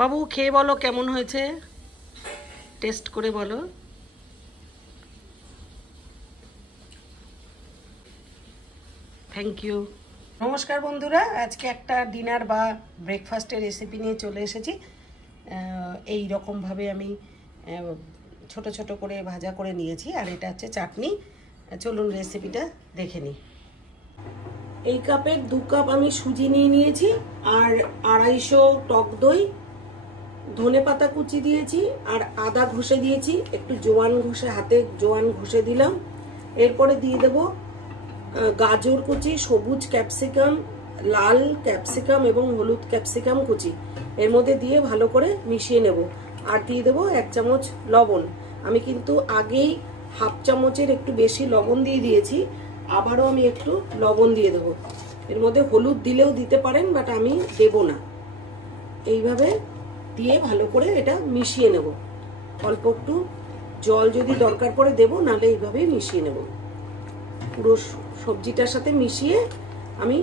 বাবু খেয়ে বলো কেমন হয়েছে, টেস্ট করে বলো। Thank you. নমস্কার বন্ধুরা, আজকে একটা ডিনার বা ব্রেকফাস্টের রেসিপি নিয়ে চলে এসেছি। এই রকমভাবে আমি ছোট ছোট করে ভাজা করে নিয়েছি, আর এটা হচ্ছে চাটনি। চলুন রেসিপিটা দেখে নিই। এই কাপের 2 কাপ আমি সুজি নিয়ে নিয়েছি, আর 250 টক দই, ধনেপাতা কুচি দিয়েছি, আর আদা ঘষে দিয়েছি, একটু জোয়ান ঘষে হাতে জোয়ান ঘষে দিলাম। এরপরে দিয়ে দেব গাজর কুচি, সবুজ ক্যাপসিকাম, লাল ক্যাপসিকাম এবং হলুদ ক্যাপসিকাম কুচি এর মধ্যে দিয়ে ভালো করে মিশিয়ে নেব। আর দিয়ে দেবো 1 চামচ লবণ। আমি কিন্তু আগেই 1/2 চামচের একটু বেশি লবণ দিয়ে দিয়েছি, আবারও আমি একটু লবণ দিয়ে দেবো। এর মধ্যে হলুদ দিলেও দিতে পারেন, বাট আমি দেব না। এইভাবে দিয়ে ভালো করে এটা মিশিয়ে নেব। অল্প একটু জল যদি দরকার পড়ে দেব, নাহলে এইভাবেই মিশিয়ে নেব। পুরো সবজিটার সাথে মিশিয়ে আমি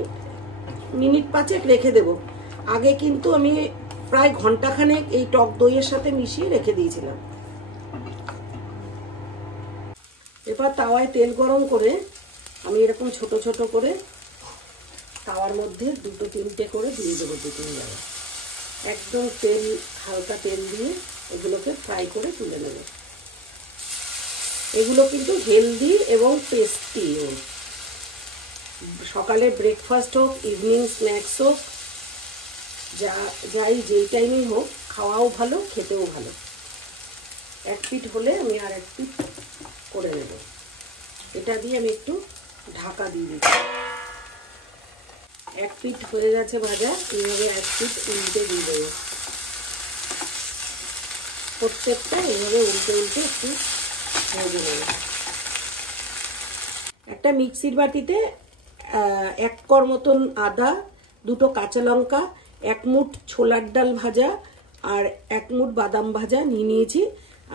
মিনিট 5 রেখে দেব। আগে কিন্তু আমি প্রায় ঘন্টাখানেক এই টক দইয়ের সাথে মিশিয়ে রেখে দিয়েছিলাম। এবার তাওয়ায় তেল গরম করে আমি এরকম ছোট ছোট করে তাওয়ার মধ্যে 2-3টে করে দিয়ে দেবো, 2-3 জায়গায়। একদম তেল, হালকা তেল দিয়ে এগুলোকে ফ্রাই করে তুলে নেব। এগুলো কিন্তু হেলদি এবং টেস্টি। সকালে ব্রেকফাস্ট হোক, ইভিনিং স্ন্যাক্স হোক, যেই টাইমেই হোক, খাওয়াও ভালো, খেতেও ভালো। 1 পিঠ হলে আমি আর 1 পিঠ করে নেব। এটা দিয়ে আমি একটু ঢাকা দিয়ে দিচ্ছি। 1 পিঠ হয়ে গেছে ভাজা, এইভাবে 1 পিঠ উল্টে দিয়ে দেবো। প্রত্যেকটা এইভাবে উল্টে উল্টে একটু ভেজে নেব। একটা মিক্সির বাটিতে 1 কর মতন আদা, 2টো কাঁচা লঙ্কা, 1 মুঠ ছোলার ডাল ভাজা, আর 1 মুঠ বাদাম ভাজা নিয়ে নিয়েছি।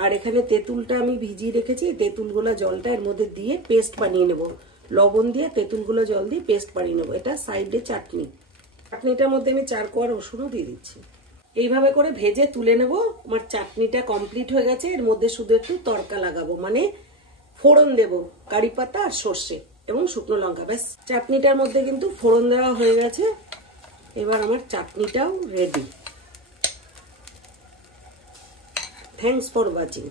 আর এখানে তেঁতুলটা আমি ভিজিয়ে রেখেছি, তেঁতুলগুলো জলটা এর মধ্যে দিয়ে পেস্ট বানিয়ে নেব। লবণ দিয়ে তেঁতুলগুলো জল দিয়ে পেস্ট বানিয়ে নেবো। এটা সাইডে চাটনি। চাটনিটার মধ্যে আমি 4 কোয়া রসুনও দিয়ে দিচ্ছি। এইভাবে করে ভেজে তুলে নেব। আমার চাটনিটা কমপ্লিট হয়ে গেছে। এর মধ্যে শুধু একটু তড়কা লাগাবো, মানে ফোড়ন দেব, কারি পাতা আর সর্ষে এবং শুকনো লঙ্কা। ব্যাস, চাটনিটার মধ্যে কিন্তু ফোড়ন দেওয়া হয়ে গেছে। এবার আমার চাটনিটাও রেডি। Thanks for watching.